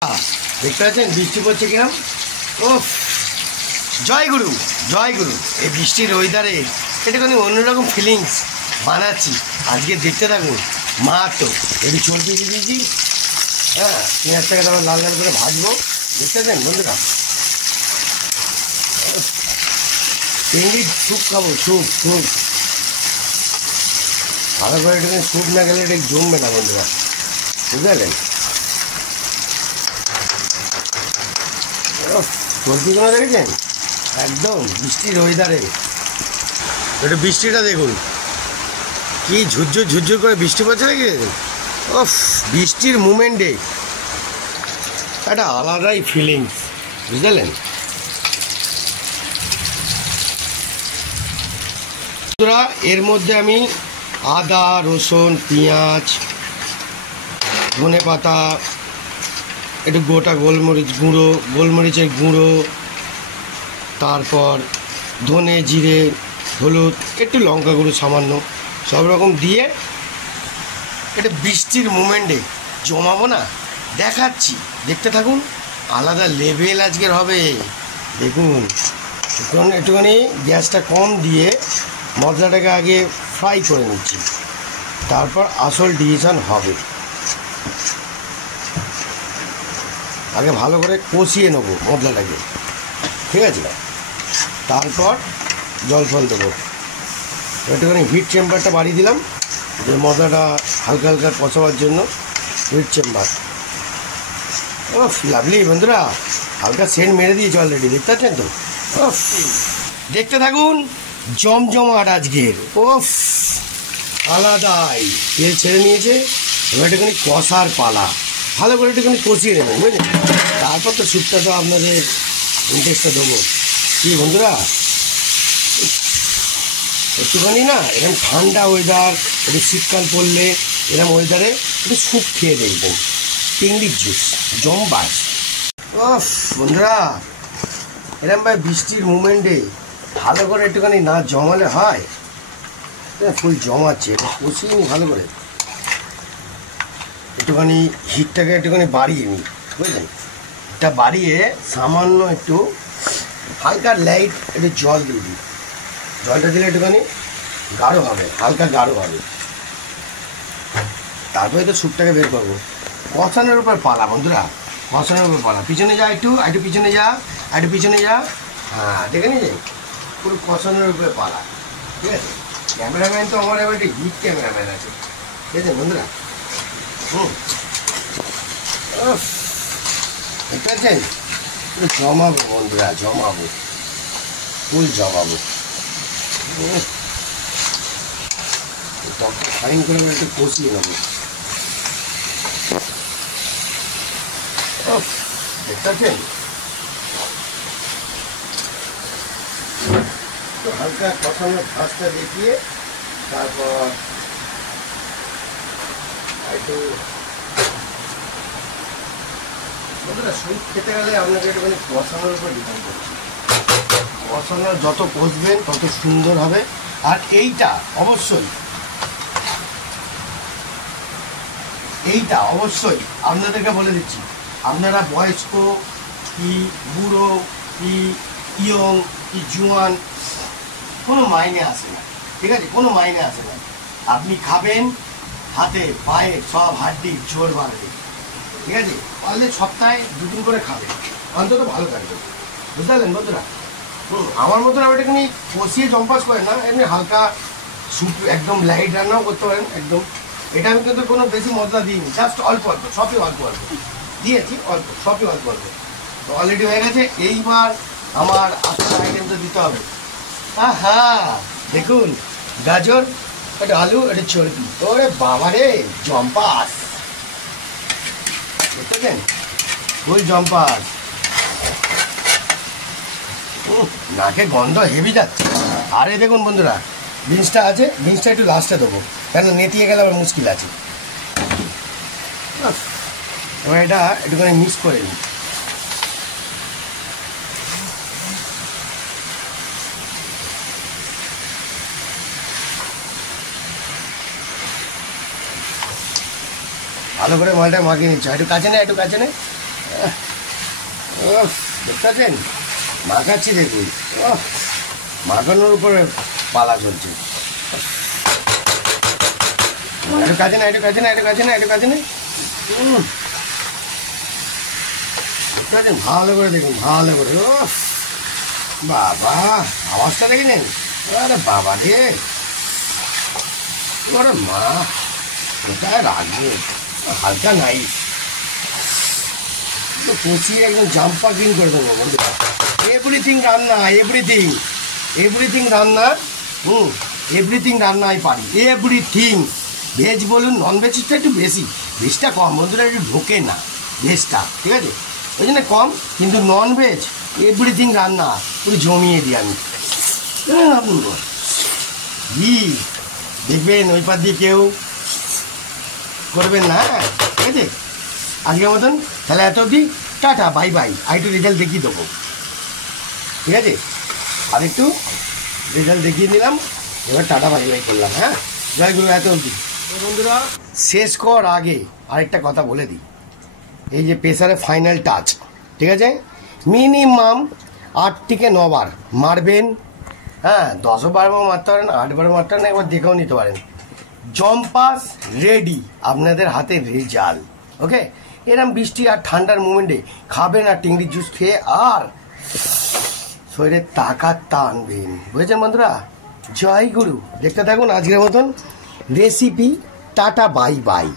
দেখতে পাচ্ছেন বৃষ্টি পড়ছে কিরম। ও জয় গুরু জয় গুরু। এই বৃষ্টির ওয়েদারে একটুখানি অন্যরকম ফিলিংস বানাচ্ছি আজকে, দেখতে থাকুন। মা তো একটু চলতে দিয়েছি, হ্যাঁ পেঁয়াজটাকে তারপর লাল লাল করে ভাজবো। দেখতে পাচ্ছেন বন্ধুরা, চিংড়ির স্যুপ খাবো, স্যুপ স্যুপ ভালো করে। একটুখানি স্যুপ না গেলে এটা জমবে না বন্ধুরা, বুঝতে পারলেন। সবজিগুলো দেখেছেন একদম বৃষ্টির ওয়েদারে। একটু বৃষ্টিটা দেখুন, কি ঝুরঝুর ঝুরঝুর করে বৃষ্টি পড়ছে দেখেছেন। ও বৃষ্টির মুমেন্টে একটা আলাদাই ফিলিংস, বুঝলেন। এর মধ্যে আমি আদা, রসুন, পেঁয়াজ, ধনে পাতা, একটু গোটা গোলমরিচ গুঁড়ো, গোলমরিচের গুঁড়ো, তারপর ধনে, জিরে, হলুদ, একটু লঙ্কা গুঁড়ো সামান্য, সব রকম দিয়ে এটা বৃষ্টির মুমেন্টে জমাবো না, দেখাচ্ছি, দেখতে থাকুন। আলাদা লেভেল আজকের হবে, দেখুন। একটুখানি গ্যাসটা কম দিয়ে মশলাটাকে আগে ফ্রাই করে নিচ্ছি, তারপর আসল ডিসিশন হবে। আগে ভালো করে কষিয়ে নেবো মশলাটাকে, ঠিক আছে, তারপর জল ফল দেবো। একটুখানি হিট চেম্বারটা বাড়িয়ে দিলাম, যে মশলাটা হালকা হালকা কষাবার জন্য হিট চেম্বার। ও লাভলি বন্ধুরা, হালকা সেন্ট মেরে দিয়েছে অলরেডি, দেখতে পাচ্ছেন তো। ও দেখতে থাকুন, জমজমাট আজকের। ও আলাদাই তেল ছেড়ে নিয়েছে, এবার একটুখানি কষার পালা। ভালো করে একটুখানি কষিয়ে নেবেন, বুঝলেন। তারপর তো স্যুপটা তো আপনাদের ইন্টারেস্টটা দেবো। কি বন্ধুরা, একটুখানি না এরকম ঠান্ডা ওয়েদার, একটু শীতকাল পড়লে এরকম ওয়েদারে একটু স্যুপ খেয়ে দেখবেন, চিংড়ির জুস জমবাস। ও বন্ধুরা, এরকম ভাই বৃষ্টির মুমেন্টে ভালো করে একটুখানি না জমালে হয়। ফুল জমাচ্ছে, কষিয়ে নিই ভালো করে, একটুখানি হিটটাকে একটুখানি বাড়িয়ে নিই, বুঝলেন। এটা বাড়িয়ে সামান্য একটু হালকা লাইট একটু জল দিয়ে দিই। জলটা দিলে একটুখানি গাঢ় হবে, হালকা গাঢ় হবে। তারপরে তো স্যুপটাকে বের করবো। কষানোর উপর পালা বন্ধুরা, কষানোর উপর পালা। পিছনে যা, একটু একটু পিছনে যা, একটু পিছনে যা, হ্যাঁ দেখে নিয়ে যাই। পুরো কষানোর উপরে পালা, ঠিক আছে। ক্যামেরাম্যান তো আমার এবার একটা হিট ক্যামেরাম্যান আছে, ঠিক আছে বন্ধুরা। দেখতে পাচ্ছেন, জমাবো বন্ধুরা, জমাবো, ফুল জমাবো। টকটা ফাইন করে একটু কষিয়ে নেবো। দেখতে পাচ্ছেন, তো হালকা কষানোর ভাজটা দেখিয়ে তারপর একটু বন্ধুরা, স্যুপ খেতে গেলে আপনাকে একটুখানি কষানোর উপর ডিপেন্ড করছে। কষানো যত কষবেন তত সুন্দর হবে। আর এইটা অবশ্যই আপনাদেরকে বলে দিচ্ছি, আপনারা বয়স্ক কি বুড়ো কি ইয়ং কি জোয়ান, কোনো মাইনে আসে না, ঠিক আছে, কোনো মাইনে আসে না। আপনি খাবেন, হাতে পায়ে সব হাড্ডি জোর বাড়বে, ঠিক আছে। পারলে সপ্তাহে দুদিন করে খাবেন, অন্তত ভালো থাকবে, বুঝতে পারলেন বন্ধুরা। আমার মতন আবার একটুখানি কষিয়ে জম্পাস করেন না, এমনি হালকা স্যুপ একদম লাইট রান্নাও করতে পারেন একদম। এটা আমি কিন্তু কোনো বেশি মশলা দিইনি, জাস্ট অল্প অল্প, সবই অল্প অল্প দিয়েছি, অল্প সবই অল্প অল্প। তো অলরেডি হয়ে গেছে। এইবার আমার আসল আইটেমটা দিতে হবে। হ্যাঁ দেখুন, গাজর, একটা আলু, একটা চর্বি। ওরে বাবা রে, জম্পাস, দেখতেছেন, ফুল জম্পাস। নাকে গন্ধ হেভি যাচ্ছে। আরে দেখুন বন্ধুরা, বিনসটা আছে, বিনসটা একটু লাস্টে দেবো, কেন নেতিয়ে গেলে আবার মুশকিল আছে। এবার এটা একটুখানি মিক্স করে নিই। ভালো করে মালটা মাখিয়ে নিচ্ছে। একটু কাছে নে, একটু কাছে নে, দেখতে পাচ্ছেন মাখাচ্ছি দেখুন, মাখানোর উপরে পালা চলছে। একটু কাছে না, একটু কাছে না, একটু কাছে না, একটু কাছে না। দেখতে পাচ্ছেন ভালো করে দেখুন, ভালো করে। ও বাবা, আওয়াজটা দেখেছেন? আরে বাবা রে, ওরে মা, কোথায় রাখবে, হালকা নাই তো কচিয়ে একদম জাম্পা ক্লিন করে দেবো বন্ধুরা। এভরিথিং রান্না, এভরিথিং রান্না, এভরিথিং রান্না আমি পারি, এভরিথিং। ভেজ বলুন, নন ভেজটা একটু বেশি, ভেজটা কম বন্ধুরা, একটু ঢোকে না ভেজটা, ঠিক আছে, ওই জন্য কম। কিন্তু নন ভেজ এভরিথিং রান্না পুরো জমিয়ে দিই আমি। দেখবেন ওই পার দিয়ে কেউ করবেন না, ঠিক আছে। আজকের মতন তাহলে এত অবধি, টাটা, বাই বাই। আর একটু রেজাল্ট দেখিয়ে দেবো, ঠিক আছে, আর একটু রেজাল্ট দেখিয়ে দিলাম, এবার টাটা বাই বাই করলাম। হ্যাঁ, জয় গুরু, এত অবধি। বন্ধুরা শেষ করার আগে আরেকটা কথা বলে দিই, এই যে প্রেসারে ফাইনাল টাচ, ঠিক আছে, মিনিমাম 8 থেকে 9 বার মারবেন। হ্যাঁ, 10 বার মারতে পারেন, 8 বার মারতে পারেন, একবার দেখেও নিতে পারেন। জম্পাস রেডি, আপনাদের হাতে রেজাল্ট। ওকে, এরম বৃষ্টি আর ঠান্ডার মুমেন্টে খাবেন আর টিংড়ির জুস খেয়ে আর শরীরে তাকাত টানবেন, বুঝেছেন বন্ধুরা? জয় গুরু। দেখতে থাকুন আজকের মতন রেসিপি। Tata bye bye.